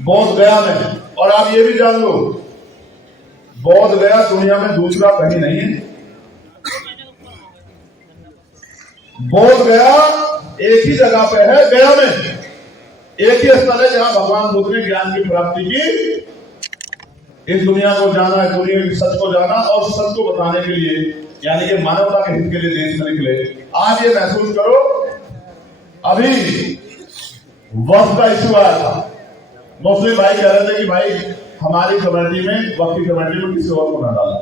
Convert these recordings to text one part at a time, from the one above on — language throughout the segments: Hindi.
बोध गया में। और आप ये भी जान लो, बोध गया दुनिया में दूसरा कहीं नहीं है। बोध गया एक ही जगह पे है, गया में एक ही स्थल है जहां भगवान बुद्ध ने ज्ञान की प्राप्ति की, इस दुनिया को जाना, इस दुनिया के सच को जाना और सच को बताने के लिए, यानी कि मानवता के हित के लिए देश में निकले। आज ये महसूस करो, अभी वक्त का इश्यू आया था, मुस्लिम भाई कह रहे थे कि भाई हमारी कमेटी में, वक्त की कमेटी में किसी और को न डाला,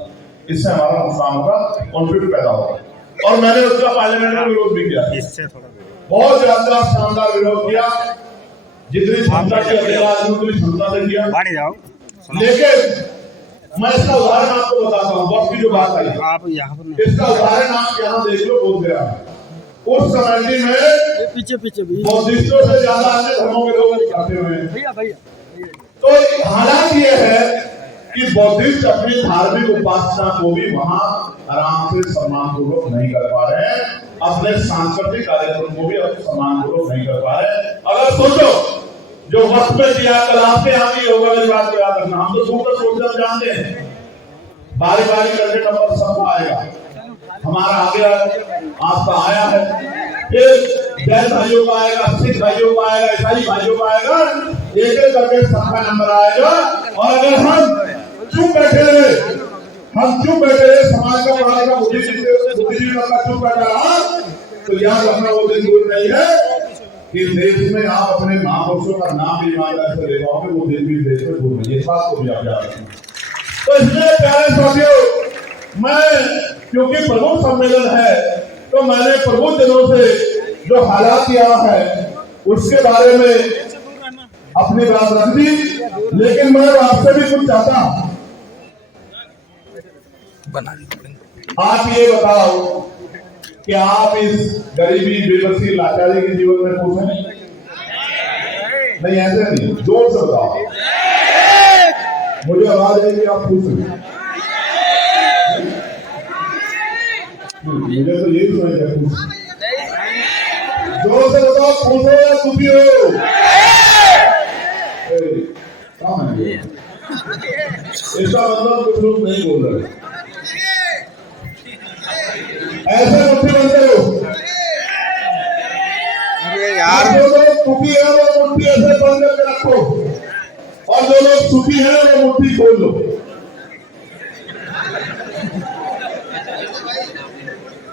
इससे हमारा नुकसान होगा, कॉन्फ्लिक्ट पैदा होगा। और मैंने उसका पार्लियामेंट में विरोध भी किया, बहुत ज्यादा शानदार विरोध किया, जितनी क्षमता की उतनी क्षमता से किया। लेकिन मैं इसका उदाहरण आपको बताता हूँ, वक्त की जो बात आई, इसका उदाहरण आप यहाँ देख लो, बोध गया उस कमेटी में पीछे बुद्धिस्टों से ज्यादा अन्य धर्मों के लोग जाते हुए हैं। तो हालात ये है कि बुद्धिस्ट अपनी धार्मिक उपासना को भी वहां आराम से सम्मानपूर्वक नहीं कर पा रहे हैं, अपने सांस्कृतिक कार्यक्रम को भी सम्मानपूर्वक नहीं कर पा रहे हैं। अगर सोचो जो वक्त में दिया, कल आपके यहाँ भी होगा, मेरी बात को याद रखना, हम तो दूर तक सोचकर जानते हैं, बारी बारी करके नंबर सबका आएगा, हमारा आगे आपका आया है, फिर जैन भाइयों का आएगा, सिख भाइयों का आएगा, ईसाई भाइयों का आएगा, एक एक करके सबका नंबर आएगा। और अगर हम चुप बैठे रहे, समाज का पढ़ाई का बुद्धिजीवी का चुप बैठा रहा, तो याद रखना वो दिन दूर नहीं है कि देश में आप अपने महापुरुषों का नाम भी ईमानदारी से ले पाओगे, वो दिन भी देश में दूर नहीं है, इस बात को भी आप याद रखें। तो इसलिए प्यारे साथियों, मैं क्योंकि प्रमुख सम्मेलन है, तो मैंने प्रमुख जनों से जो हालात यहाँ है उसके बारे में अपनी बात रख दी। लेकिन मैं आपसे भी कुछ चाहता हूं, आप ये बताओ कि आप इस गरीबी, बेबसी, लाचारी के जीवन में खुश हैं? नहीं, ऐसे नहीं, जोर से बताओ, मुझे आवाज है कि आप खुश हैं। मुझे तो यही सुनाई है, खुश। जोर से बताओ, खुश हो या दुखी हो? इसका मतलब कुछ लोग नहीं बोल रहे, ऐसे मुट्ठी बनते हो यार। जो लोग दुखी है वो मुट्ठी ऐसे बंद करके रखो, और जो लोग सुखी है वो मुट्ठी खोल लो।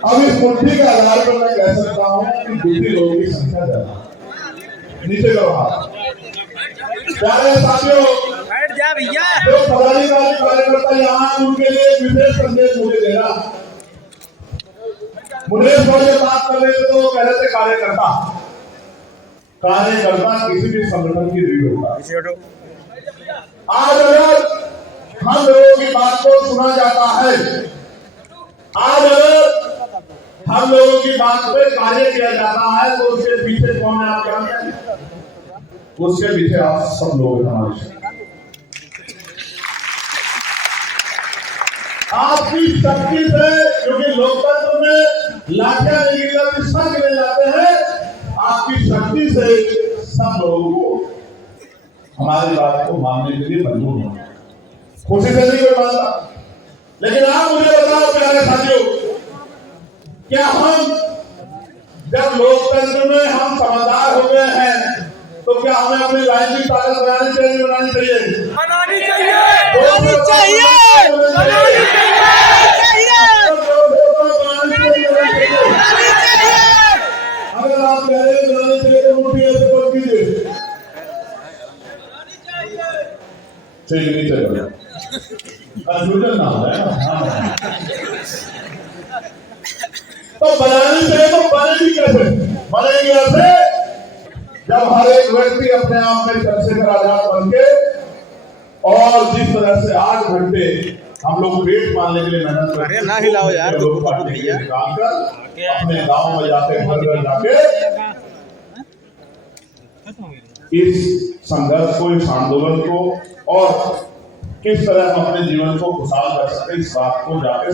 अब इस मुट्ठी के आधार पर मैं कह सकता हूं कि दुखी लोगों की संख्या ज्यादा। नीचे करो हाथ। प्यारे साथियों, जो पदाधिकारी कार्यकर्ता यहाँ, उनके लिए एक विशेष संदेश मुझे देना। मुझे थोड़ी बात कर रहे थे तो कह रहे थे कार्यकर्ता किसी भी संगठन की रीढ़ होगा। आज अगर हम लोगों की बात को सुना जाता है, आज अगर हम लोगों की बात पे कार्य किया जाता है, तो उसके पीछे कौन है आप जानते हैं? उसके पीछे आप सब लोग हमारे, आपकी शक्ति से, क्योंकि लोकतंत्र में लाठियां नहीं गिरती, सब गिरे जाते हैं, आपकी शक्ति से सब लोगों को हमारी बात को मानने के लिए मजबूर होना। खुशी से नहीं कोई मानता, लेकिन आप मुझे बताओ प्यारे साथियों, क्या हम जब लोकतंत्र में हम समझदार हो गए हैं, तो क्या हमें अपनी राजनीतिक ताकत बनानी चाहिए? बनानी चाहिए, बनानी चाहिए। अगर आप कह रहे हैं बनानी चाहिए तो मुझे ऐसे कर दीजिए, चाहिए नहीं चाहिए, कंफ्यूजन ना हो जाए ना। तो बनानी चाहिए, तो बनेगी कैसे? बनेगी ऐसे जब हर एक व्यक्ति अपने आप में चंद्रशेखर आजाद बन के, और जिस तरह से 8 घंटे हम लोग पेट पालने के लिए मेहनत करते हैं, ना हिलाओ यार, लोग अपने गांव में जाते हैं, घर घर जाके इस संघर्ष को, इस आंदोलन को, और किस तरह हम अपने जीवन को खुशहाल कर सकते, इस बात को जाके